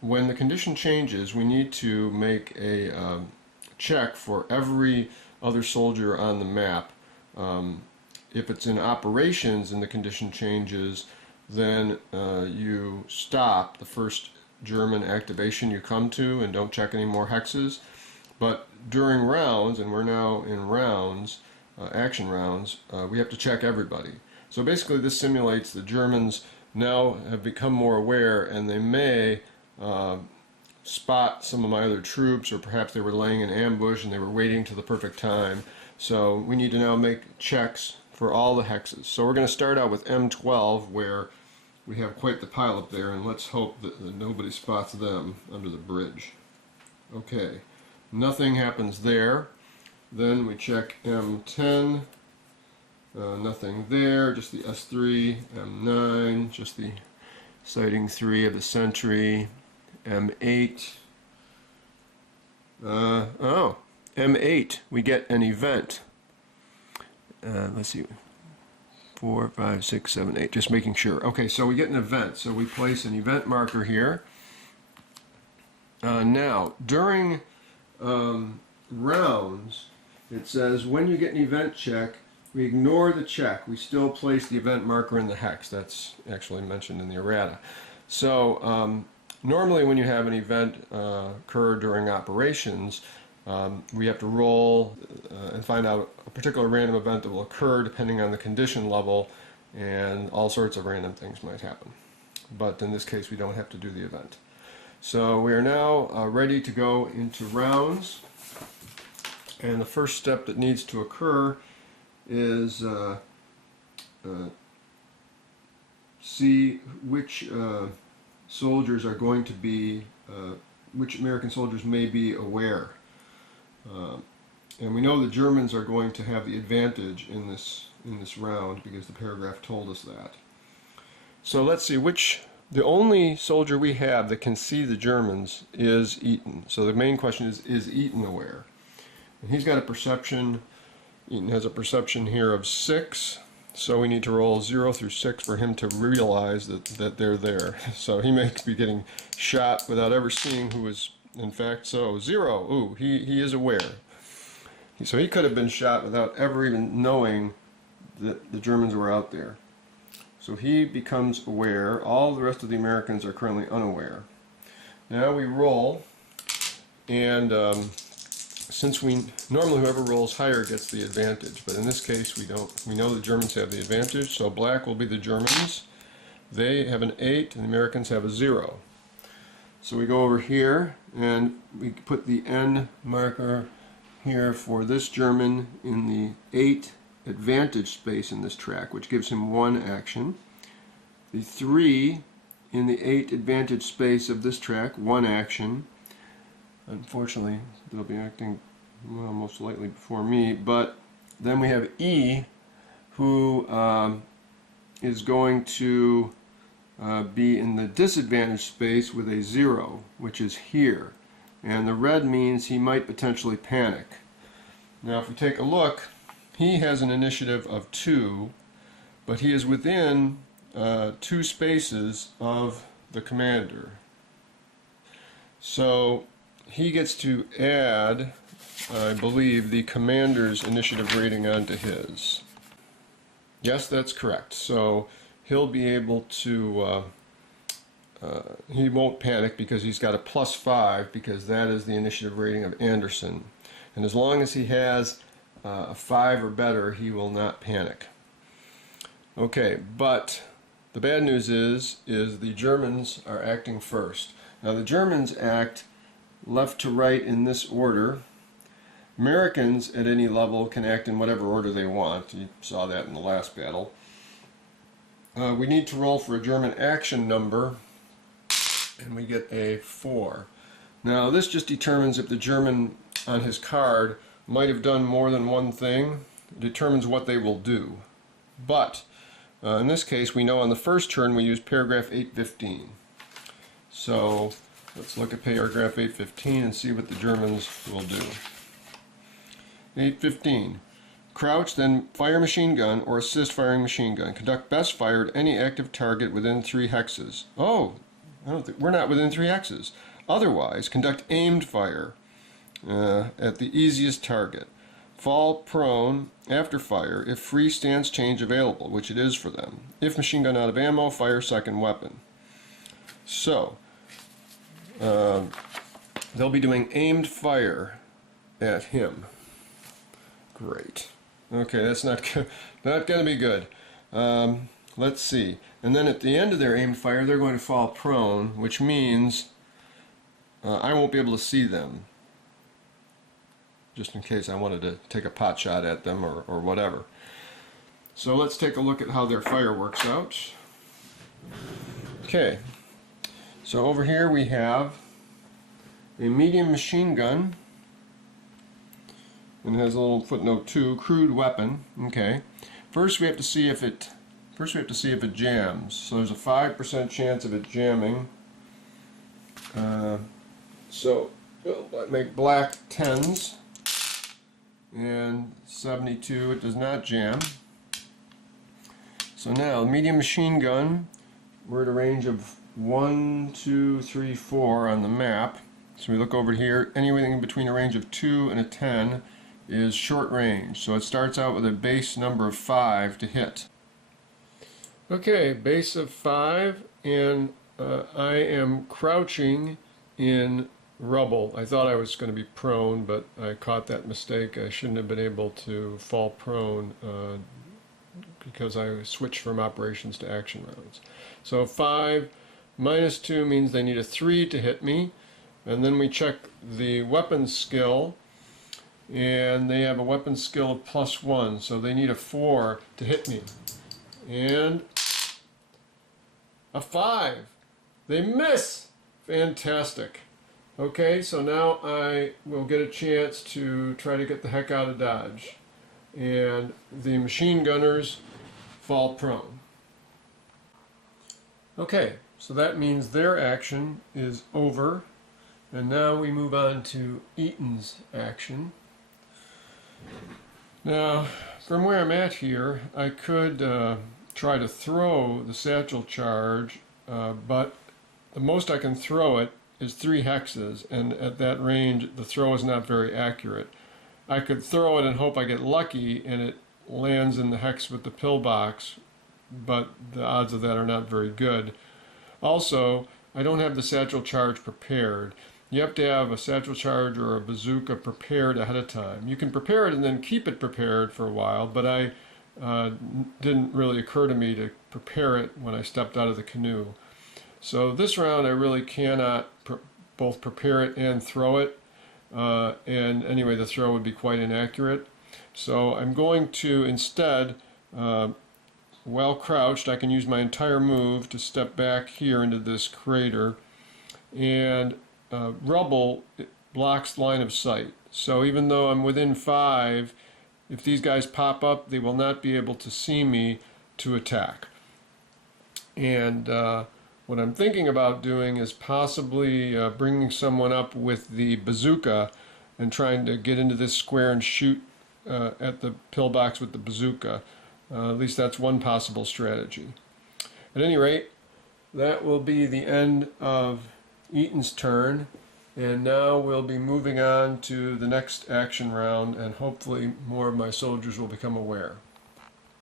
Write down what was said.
when the condition changes, we need to make a check for every other soldier on the map. If it's in operations and the condition changes, then you stop the first German activation you come to and don't check any more hexes. But during rounds, and we're now in rounds, action rounds, we have to check everybody. So basically this simulates the Germans now have become more aware, and they may spot some of my other troops, or perhaps they were laying in ambush and they were waiting till the perfect time. So we need to now make checks for all the hexes. So we're going to start out with M12, where we have quite the pile up there, and let's hope that nobody spots them under the bridge. Okay, nothing happens there. Then we check M10, nothing there, just the S3, M9, just the sighting 3 of the sentry, M8. M8, we get an event. Let's see, 4, 5, 6, 7, 8, just making sure. Okay, so we get an event, so we place an event marker here. Now, during rounds, it says when you get an event check, we ignore the check. We still place the event marker in the hex. That's actually mentioned in the errata. So normally when you have an event occur during operations, we have to roll and find out a particular random event that will occur depending on the condition level, and all sorts of random things might happen. But in this case we don't have to do the event. So we are now ready to go into rounds, and the first step that needs to occur is see which soldiers are going to be, which American soldiers may be aware. And we know the Germans are going to have the advantage in this round because the paragraph told us that. So let's see, the only soldier we have that can see the Germans is Eaton. So the main question is Eaton aware? And he's got a perception, Eaton has a perception here of 6, so we need to roll 0 through 6 for him to realize that they're there. So he may be getting shot without ever seeing who is in fact so. 0, ooh, he is aware. So he could have been shot without ever even knowing that the Germans were out there. So he becomes aware. All the rest of the Americans are currently unaware. Now we roll, and since normally whoever rolls higher gets the advantage, but in this case we don't. We know the Germans have the advantage, so black will be the Germans. They have an 8 and the Americans have a 0. So we go over here and we put the N marker here for this German in the 8 advantage space in this track, which gives him 1 action. The 3 in the 8 advantage space of this track, 1 action. Unfortunately, they'll be acting, well, most likely before me, but then we have E, who is going to be in the disadvantage space with a 0, which is here. And the red means he might potentially panic. Now if we take a look, he has an initiative of 2, but he is within 2 spaces of the commander. So he gets to add, I believe, the commander's initiative rating onto his. Yes, that's correct. So he'll be able to, he won't panic because he's got a +5, because that is the initiative rating of Anderson. And as long as he has a 5 or better, he will not panic. Okay, but the bad news is the Germans are acting first. Now the Germans act left to right in this order. Americans at any level can act in whatever order they want. You saw that in the last battle. We need to roll for a German action number, and we get a 4. Now this just determines if the German on his card might have done more than one thing. It determines what they will do. But in this case, we know on the first turn we use paragraph 815. So let's look at paragraph 815 and see what the Germans will do. 815. Crouch, then fire machine gun or assist firing machine gun. Conduct best fire at any active target within 3 hexes. Oh, we're not within 3 hexes. Otherwise, conduct aimed fire at the easiest target. Fall prone after fire if free stance change available, which it is for them. If machine gun out of ammo, fire second weapon. So, they'll be doing aimed fire at him. Great. Okay, that's not going to be good. Let's see. And then at the end of their aimed fire, they're going to fall prone, which means I won't be able to see them, just in case I wanted to take a pot shot at them or whatever. So let's take a look at how their fire works out. Okay, so over here we have a medium machine gun, and it has a little footnote 2, crude weapon. Okay, first we have to see if it jams. So there's a 5% chance of it jamming. So we'll make black 10s, and 72, it does not jam. So now, medium machine gun, we're at a range of 1, 2, 3, 4 on the map. So we look over here, anything between a range of 2 and a 10 is short range. So it starts out with a base number of 5 to hit. Okay, base of 5, and I am crouching in rubble. I thought I was going to be prone, but I caught that mistake. I shouldn't have been able to fall prone because I switched from operations to action rounds. So 5 minus 2 means they need a 3 to hit me, and then we check the weapons skill, and they have a weapons skill of +1, so they need a 4 to hit me. And a 5. They miss! Fantastic. Okay, so now I will get a chance to try to get the heck out of Dodge. And the machine gunners fall prone. Okay, so that means their action is over. And now we move on to Eaton's action. Now, from where I'm at here, I could try to throw the satchel charge, but the most I can throw it is 3 hexes, and at that range the throw is not very accurate. I could throw it and hope I get lucky and it lands in the hex with the pillbox, but the odds of that are not very good. Also, I don't have the satchel charge prepared. You have to have a satchel charge or a bazooka prepared ahead of time. You can prepare it and then keep it prepared for a while, but I didn't really occur to me to prepare it when I stepped out of the canoe. So this round I really cannot both prepare it and throw it, and anyway the throw would be quite inaccurate. So I'm going to instead, while crouched, I can use my entire move to step back here into this crater, and rubble blocks line of sight. So even though I'm within 5, if these guys pop up, they will not be able to see me to attack. And what I'm thinking about doing is possibly bringing someone up with the bazooka and trying to get into this square and shoot at the pillbox with the bazooka. At least that's one possible strategy. At any rate, that will be the end of Eaton's turn, and now we'll be moving on to the next action round, and hopefully more of my soldiers will become aware.